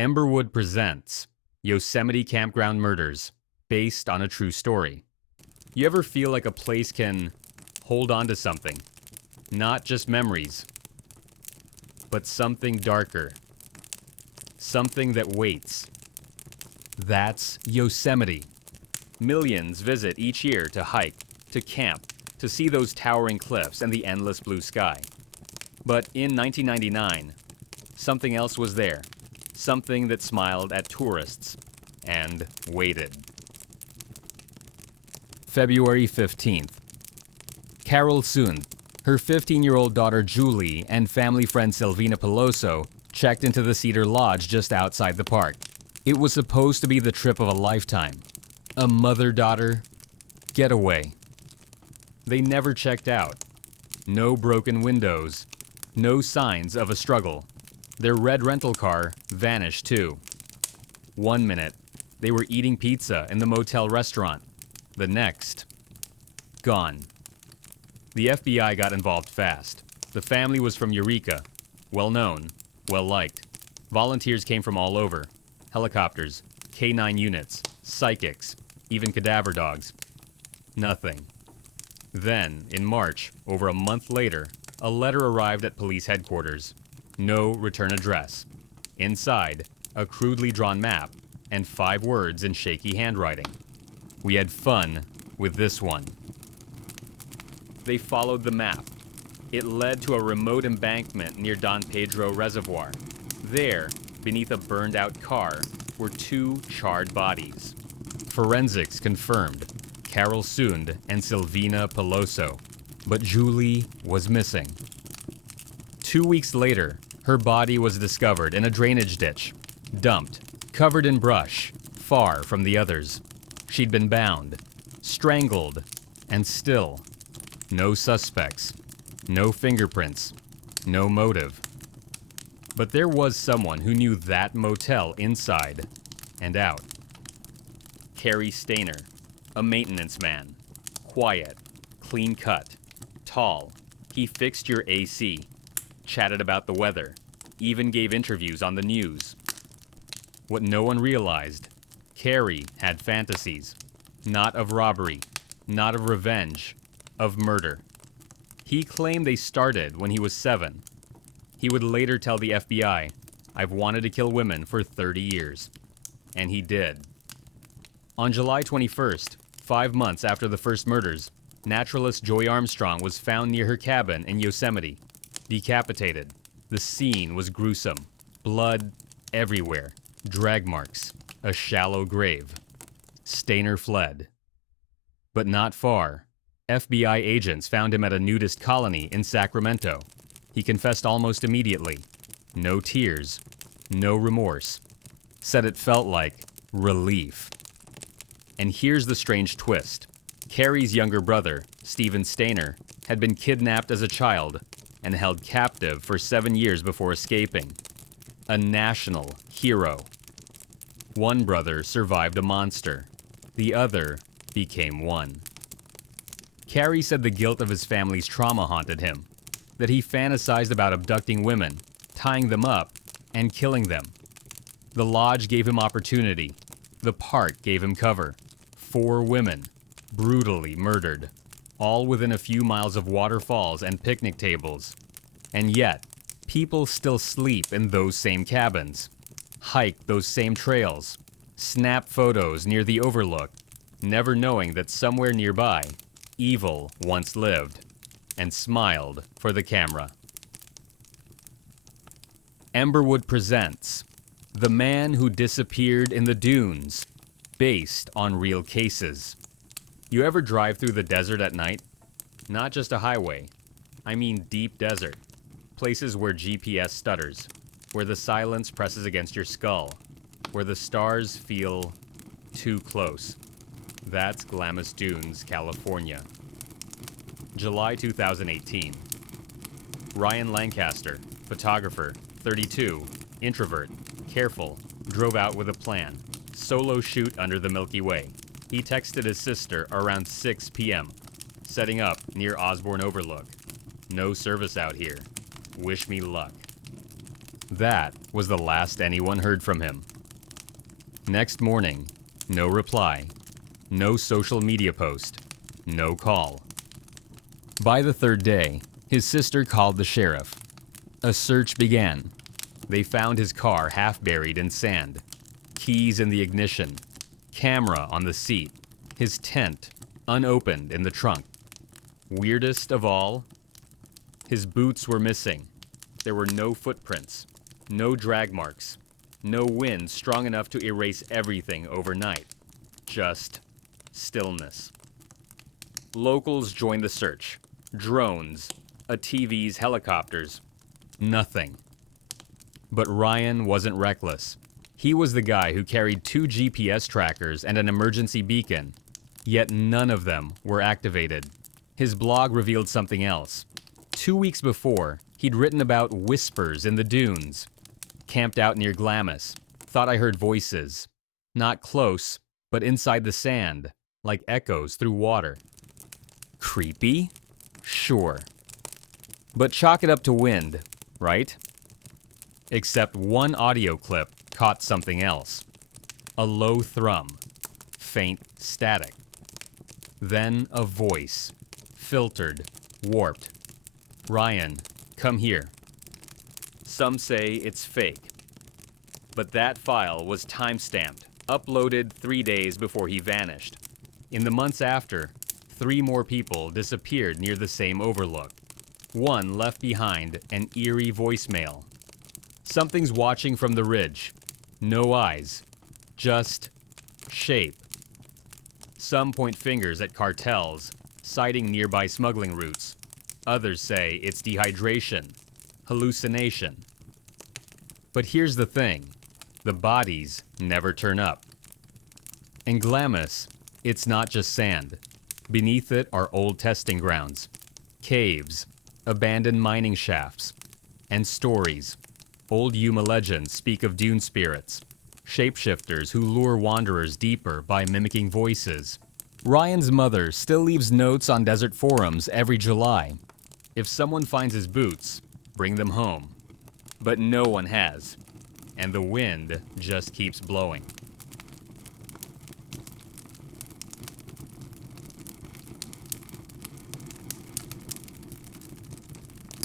Emberwood presents Yosemite Campground Murders, based on a true story. You ever feel like a place can hold on to something? Not just memories, but something darker. Something that waits. That's Yosemite. Millions visit each year to hike, to camp, to see those towering cliffs and the endless blue sky. But in 1999, something else was there. Something that smiled at tourists and waited. February 15th. Carol Sund, her 15-year-old daughter Julie, and family friend Silvina Peloso checked into the Cedar Lodge just outside the park. It was supposed to be the trip of a lifetime. A mother-daughter getaway. They never checked out. No broken windows. No signs of a struggle. Their red rental car vanished too. 1 minute, they were eating pizza in the motel restaurant. The next, gone. The FBI got involved fast. The family was from Eureka. Well-known, well-liked. Volunteers came from all over. Helicopters, K-9 units, psychics, even cadaver dogs. Nothing. Then, in March, over a month later, a letter arrived at police headquarters. No return address. Inside, a crudely drawn map and 5 words in shaky handwriting. We had fun with this one. They followed the map. It led to a remote embankment near Don Pedro Reservoir. There, beneath a burned-out car, were 2 charred bodies. Forensics confirmed Carol Sund and Silvina Peloso, but Julie was missing. 2 weeks later, her body was discovered in a drainage ditch, dumped, covered in brush, far from the others. She'd been bound, strangled, and still, no suspects, no fingerprints, no motive. But there was someone who knew that motel inside and out. Cary Stainer, a maintenance man, quiet, clean-cut, tall. He fixed your AC, chatted about the weather, even gave interviews on the news. What no one realized, Cary had fantasies, not of robbery, not of revenge, of murder. He claimed they started when he was 7. He would later tell the FBI, "I've wanted to kill women for 30 years. And he did. On July 21st, 5 months after the first murders, naturalist Joy Armstrong was found near her cabin in Yosemite, decapitated. The scene was gruesome. Blood everywhere. Drag marks. A shallow grave. Stainer fled. But not far. FBI agents found him at a nudist colony in Sacramento. He confessed almost immediately. No tears. No remorse. Said it felt like relief. And here's the strange twist. Cary's younger brother, Stephen Stainer, had been kidnapped as a child and held captive for 7 years before escaping. A national hero. One brother survived a monster. The other became one. Cary said the guilt of his family's trauma haunted him, that he fantasized about abducting women, tying them up, and killing them. The lodge gave him opportunity. The park gave him cover. 4 women, brutally murdered, all within a few miles of waterfalls and picnic tables. And yet, people still sleep in those same cabins, hike those same trails, snap photos near the overlook, never knowing that somewhere nearby, evil once lived and smiled for the camera. Emberwood presents The Man Who Disappeared in the Dunes, based on real cases. You ever drive through the desert at night? Not just a highway. I mean deep desert. Places where GPS stutters, where the silence presses against your skull, where the stars feel too close. That's Glamis Dunes, California. July 2018. Ryan Lancaster, photographer, 32, introvert, careful, drove out with a plan. Solo shoot under the Milky Way. He texted his sister around 6 p.m., setting up near Osborne Overlook. No service out here. Wish me luck. That was the last anyone heard from him. Next morning, no reply, no social media post, no call. By the third day, his sister called the sheriff. A search began. They found his car half buried in sand, keys in the ignition, camera on the seat, his tent unopened in the trunk. Weirdest of all, his boots were missing. There were no footprints, no drag marks, no wind strong enough to erase everything overnight. Just stillness. Locals joined the search. Drones, ATVs, helicopters. Nothing. But Ryan wasn't reckless. He was the guy who carried 2 GPS trackers and an emergency beacon, yet none of them were activated. His blog revealed something else. 2 weeks before, he'd written about whispers in the dunes. Camped out near Glamis. Thought I heard voices. Not close, but inside the sand, like echoes through water. Creepy? Sure. But chalk it up to wind, right? Except one audio clip caught something else. A low thrum. Faint static. Then a voice. Filtered. Warped. Ryan, come here. Some say it's fake. But that file was time-stamped, uploaded 3 days before he vanished. In the months after, 3 more people disappeared near the same overlook. One left behind an eerie voicemail. Something's watching from the ridge. No eyes. Just shape. Some point fingers at cartels, citing nearby smuggling routes. Others say it's dehydration, hallucination. But here's the thing. The bodies never turn up. In Glamis, it's not just sand. Beneath it are old testing grounds, caves, abandoned mining shafts, and stories. Old Yuma legends speak of dune spirits, shapeshifters who lure wanderers deeper by mimicking voices. Ryan's mother still leaves notes on desert forums every July. If someone finds his boots, bring them home. But no one has, and the wind just keeps blowing.